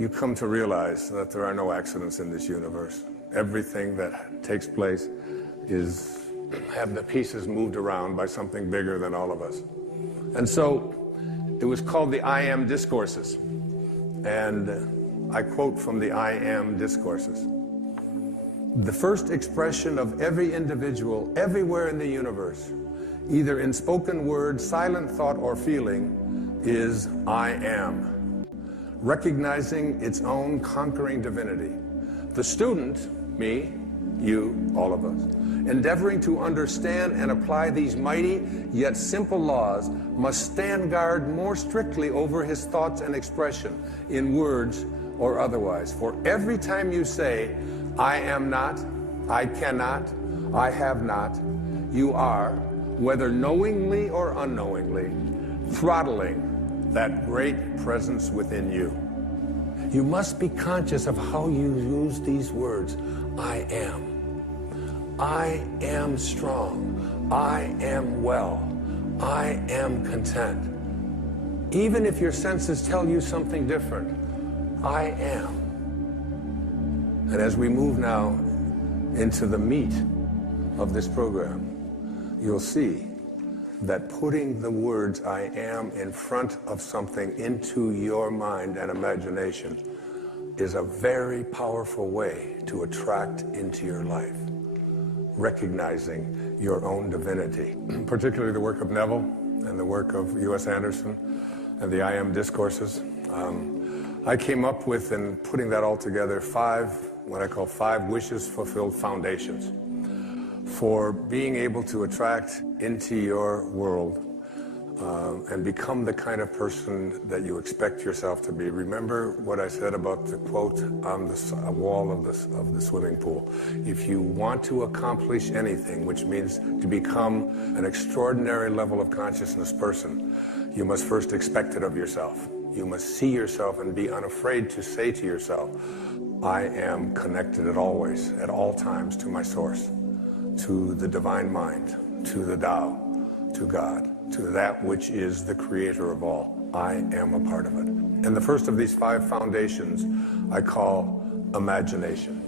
you come to realize that there are no accidents in this universe. Everything that takes place have the pieces moved around by something bigger than all of us. And so it was called the I Am Discourses. And I quote from the I Am Discourses. The first expression of every individual everywhere in the universe, either in spoken word, silent thought, or feeling, is I am, recognizing its own conquering divinity. The student, me, you, all of us, endeavoring to understand and apply these mighty yet simple laws, must stand guard more strictly over his thoughts and expression, in words or otherwise. For every time you say, I am not, I cannot, I have not, you are, whether knowingly or unknowingly, throttling that great presence within you. You must be conscious of how you use these words. I am. I am strong. I am well. I am content. Even if your senses tell you something different, I am. And as we move now into the meat of this program, you'll see that putting the words I am in front of something into your mind and imagination is a very powerful way to attract into your life, recognizing your own divinity. Particularly the work of Neville and the work of U.S. Anderson and the I Am Discourses. I came up with, in putting that all together, what I call 5 wishes fulfilled foundations for being able to attract into your world and become the kind of person that you expect yourself to be. Remember what I said about the quote on the wall of the swimming pool. If you want to accomplish anything, which means to become an extraordinary level of consciousness person, you must first expect it of yourself. You must see yourself and be unafraid to say to yourself, I am connected at all times to my source, to the divine mind, to the Tao, to God, to that which is the creator of all. I am a part of it. And the first of these 5 foundations I call imagination.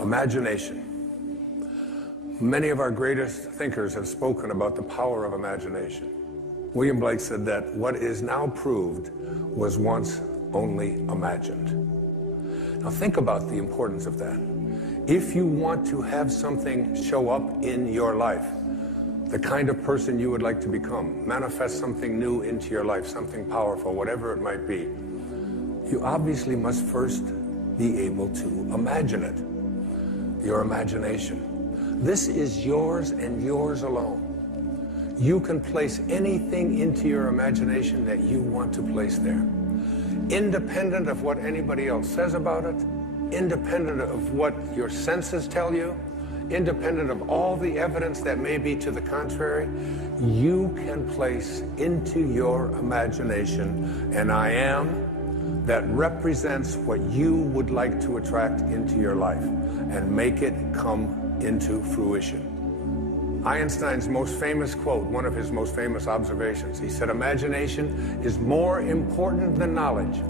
Imagination. Many of our greatest thinkers have spoken about the power of imagination. William Blake said that what is now proved was once only imagined. Now think about the importance of that. If you want to have something show up in your life, the kind of person you would like to become, manifest something new into your life, something powerful, whatever it might be, you obviously must first be able to imagine it. Your imagination. This is yours and yours alone. You can place anything into your imagination that you want to place there, independent of what anybody else says about it, independent of what your senses tell you, independent of all the evidence that may be to the contrary. You can place into your imagination an I am that represents what you would like to attract into your life and make it come into fruition. Einstein's most famous quote, one of his most famous observations, he said, imagination is more important than knowledge.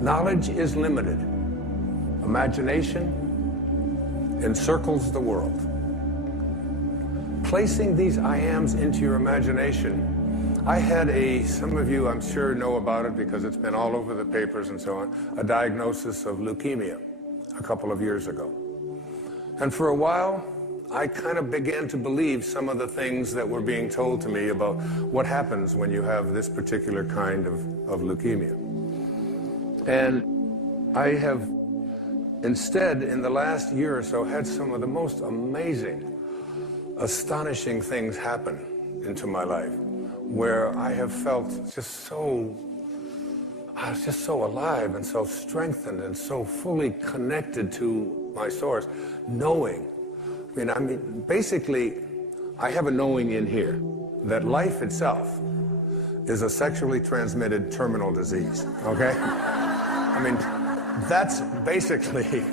Knowledge is limited. Imagination encircles the world. Placing these I ams into your imagination, I had some of you I'm sure know about it because it's been all over the papers and so on, a diagnosis of leukemia a couple of years ago. And for a while, I kind of began to believe some of the things that were being told to me about what happens when you have this particular kind of leukemia. And I have instead, in the last year or so, had some of the most amazing, astonishing things happen into my life, where I have felt I was just so alive and so strengthened and so fully connected to my source, knowing. I mean, basically, I have a knowing in here that life itself is a sexually transmitted terminal disease, okay? I mean, that's basically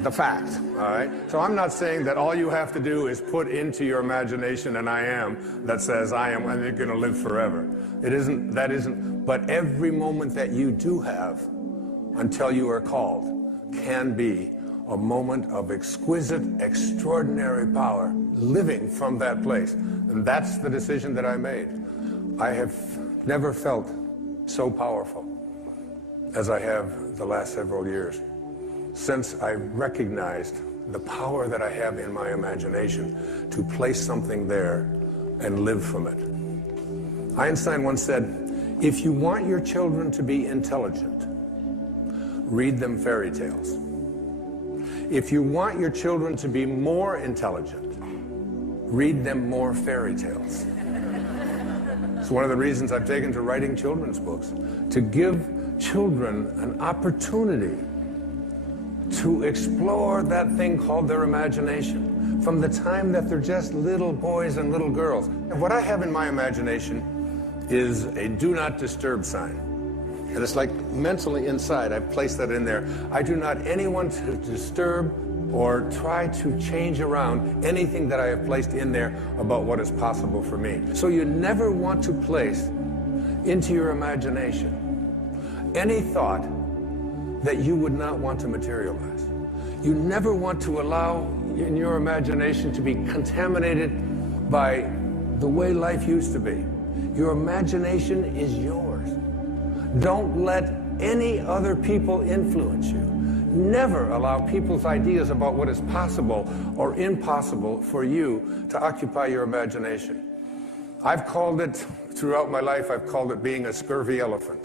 the fact, all right? So I'm not saying that all you have to do is put into your imagination an I am that says I am and you're going to live forever. That isn't, but every moment that you do have until you are called can be a moment of exquisite, extraordinary power, living from that place. And that's the decision that I made. I have never felt so powerful as I have the last several years, since I recognized the power that I have in my imagination to place something there and live from it. Einstein once said, if you want your children to be intelligent, read them fairy tales. If you want your children to be more intelligent, read them more fairy tales. It's one of the reasons I've taken to writing children's books, to give children an opportunity to explore that thing called their imagination from the time that they're just little boys and little girls. And what I have in my imagination is a do not disturb sign. And it's like mentally inside, I've placed that in there. I do not anyone to disturb or try to change around anything that I have placed in there about what is possible for me. So you never want to place into your imagination any thought that you would not want to materialize. You never want to allow in your imagination to be contaminated by the way life used to be. Your imagination is yours. Don't let any other people influence you. Never allow people's ideas about what is possible or impossible for you to occupy your imagination. I've called it, throughout my life, I've called it being a scurvy elephant.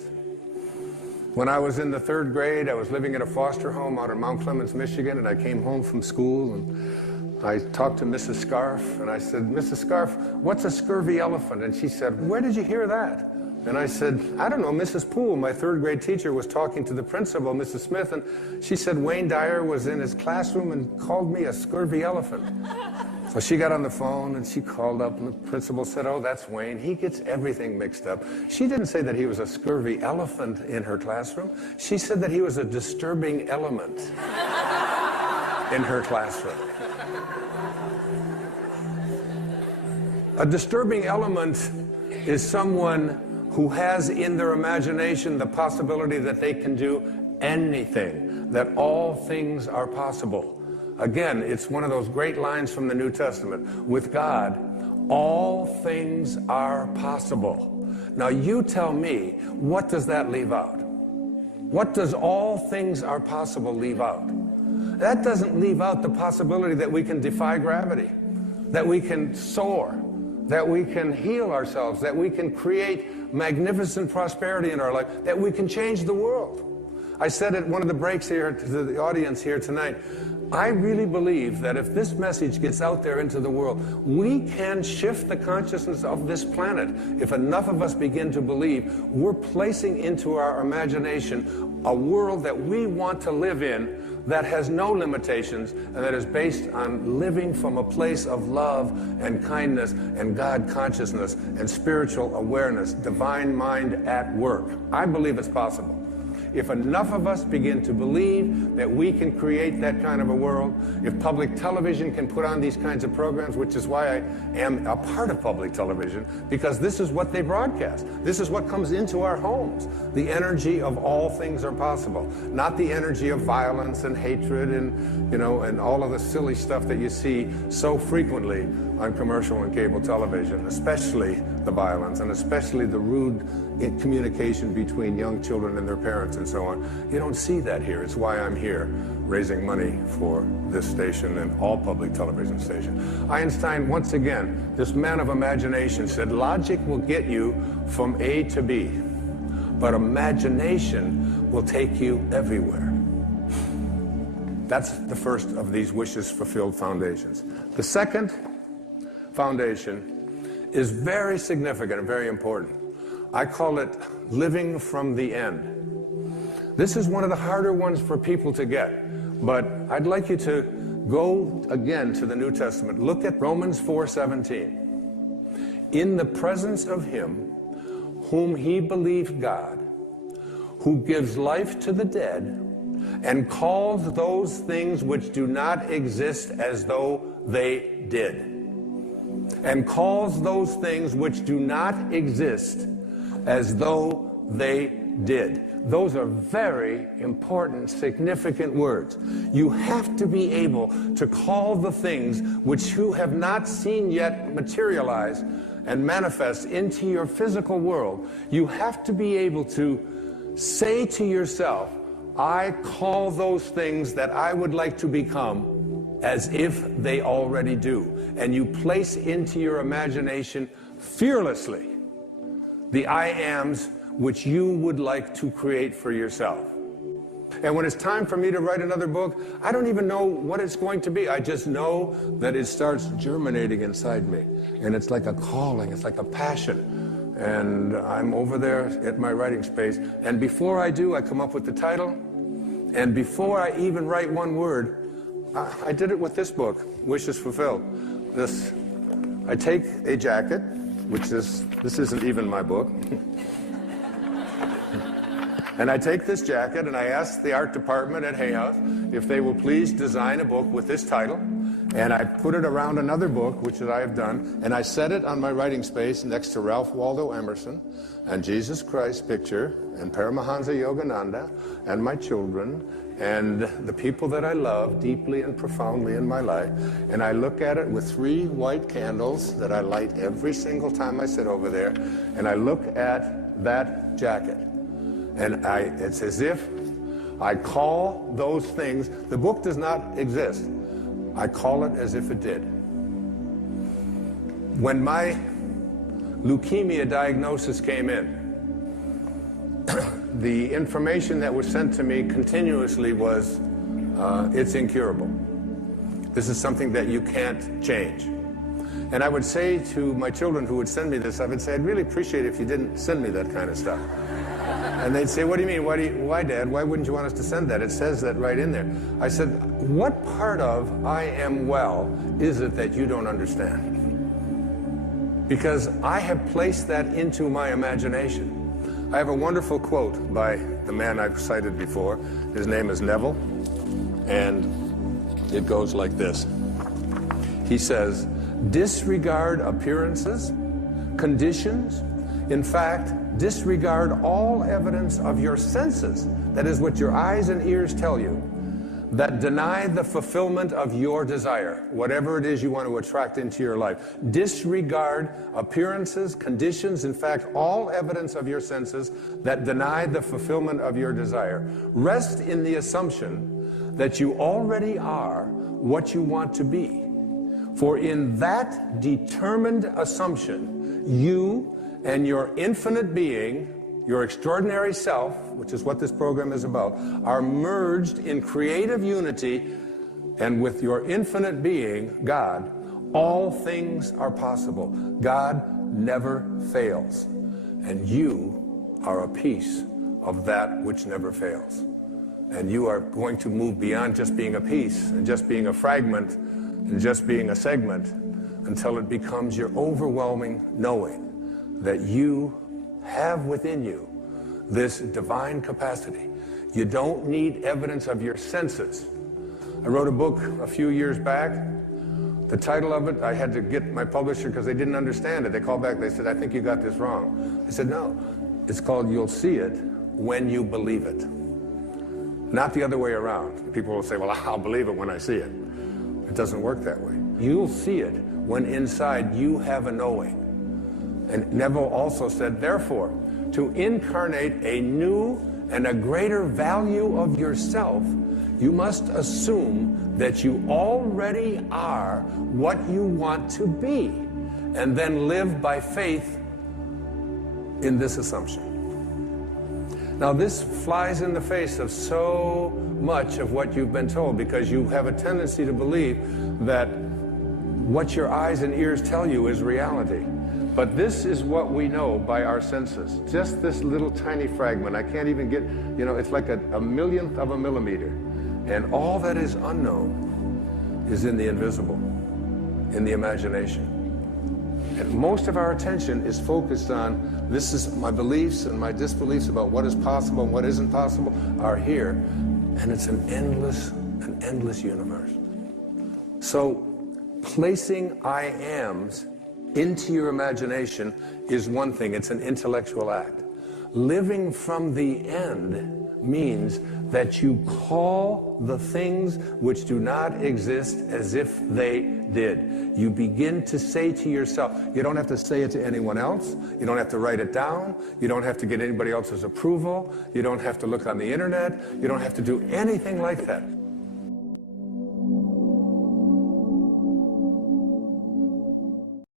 When I was in the 3rd grade, I was living in a foster home out in Mount Clemens, Michigan, and I came home from school and I talked to Mrs. Scarf and I said, Mrs. Scarf, what's a scurvy elephant? And she said, where did you hear that? And I said, I don't know, Mrs. Poole, my 3rd grade teacher, was talking to the principal, Mrs. Smith, and she said Wayne Dyer was in his classroom and called me a scurvy elephant. So she got on the phone and she called up and the principal said, oh, that's Wayne. He gets everything mixed up. She didn't say that he was a scurvy elephant in her classroom. She said that he was a disturbing element in her classroom. A disturbing element is someone who has in their imagination the possibility that they can do anything, that all things are possible. Again, it's one of those great lines from the New Testament. With God, all things are possible. Now you tell me, what does that leave out? What does all things are possible leave out? That doesn't leave out the possibility that we can defy gravity, that we can soar, that we can heal ourselves, that we can create magnificent prosperity in our life, that we can change the world. I said at one of the breaks here to the audience here tonight, I really believe that if this message gets out there into the world, we can shift the consciousness of this planet. If enough of us begin to believe, we're placing into our imagination a world that we want to live in, that has no limitations, and that is based on living from a place of love and kindness and God consciousness and spiritual awareness, divine mind at work. I believe it's possible. If enough of us begin to believe that we can create that kind of a world, if public television can put on these kinds of programs, which is why I am a part of public television, because this is what they broadcast. This is what comes into our homes. The energy of all things are possible, not the energy of violence and hatred and, and all of the silly stuff that you see so frequently on commercial and cable television, especially the violence and especially the rude communication between young children and their parents and so on. You don't see that here. It's why I'm here, raising money for this station and all public television stations. Einstein, once again, this man of imagination, said logic will get you from A to B, but imagination will take you everywhere. That's the first of these wishes fulfilled foundations. The second foundation is very significant and very important. I call it living from the end. This is one of the harder ones for people to get, but I'd like you to go again to the New Testament. Look at Romans 4:17. In the presence of him whom he believed God, who gives life to the dead and calls those things which do not exist as though they did. And calls those things which do not exist as though they did. Those are very important, significant words. You have to be able to call the things which you have not seen yet materialize and manifest into your physical world. You have to be able to say to yourself, I call those things that I would like to become as if they already do. And you place into your imagination fearlessly the I ams which you would like to create for yourself. And when it's time for me to write another book, I don't even know what it's going to be. I just know that it starts germinating inside me. And it's like a calling, it's like a passion. And I'm over there at my writing space. And before I do, I come up with the title. And before I even write one word, I did it with this book, Wishes Fulfilled. I take a jacket, this isn't even my book. And I take this jacket and I ask the art department at Hay House if they will please design a book with this title. And I put it around another book, which I have done, and I set it on my writing space next to Ralph Waldo Emerson and Jesus Christ picture and Paramahansa Yogananda and my children and the people that I love deeply and profoundly in my life. And I look at it with 3 white candles that I light every single time I sit over there. And I look at that jacket. And it's as if I call those things. The book does not exist. I call it as if it did. When my leukemia diagnosis came in, the information that was sent to me continuously was, it's incurable. This is something that you can't change. And I would say to my children who would send me this, I would say, I'd really appreciate it if you didn't send me that kind of stuff. And they'd say, what do you mean? Why, Dad? Why wouldn't you want us to send that? It says that right in there. I said, what part of I am well is it that you don't understand? Because I have placed that into my imagination. I have a wonderful quote by the man I've cited before. His name is Neville, and it goes like this. He says, disregard appearances, conditions, in fact, disregard all evidence of your senses, that is what your eyes and ears tell you, that deny the fulfillment of your desire, whatever it is you want to attract into your life. Disregard appearances, conditions, in fact, all evidence of your senses that deny the fulfillment of your desire. Rest in the assumption that you already are what you want to be. For in that determined assumption, you and your infinite being, your extraordinary self, which is what this program is about, are merged in creative unity, and with your infinite being, God, all things are possible. God never fails, and you are a piece of that which never fails. And you are going to move beyond just being a piece and just being a fragment and just being a segment until it becomes your overwhelming knowing that you have within you this divine capacity. You don't need evidence of your senses. I wrote a book a few years back. The title of it, I had to get my publisher because they didn't understand it. They called back, they said, I think you got this wrong. I said, no, it's called You'll See It When You Believe It. Not the other way around. People will say, well, I'll believe it when I see it. It doesn't work that way. You'll see it when inside you have a knowing. And Neville also said, therefore, to incarnate a new and a greater value of yourself, you must assume that you already are what you want to be, and then live by faith in this assumption. Now, this flies in the face of so much of what you've been told, because you have a tendency to believe that what your eyes and ears tell you is reality. But this is what we know by our senses. Just this little tiny fragment. I can't even get, it's like a millionth of a millimeter. And all that is unknown is in the invisible, in the imagination. And most of our attention is focused on, this is my beliefs and my disbeliefs about what is possible and what isn't possible are here. And it's an endless universe. So placing I ams into your imagination is one thing. It's an intellectual act. Living from the end means that you call the things which do not exist as if they did. You begin to say to yourself, you don't have to say it to anyone else, you don't have to write it down, you don't have to get anybody else's approval, you don't have to look on the internet, you don't have to do anything like that.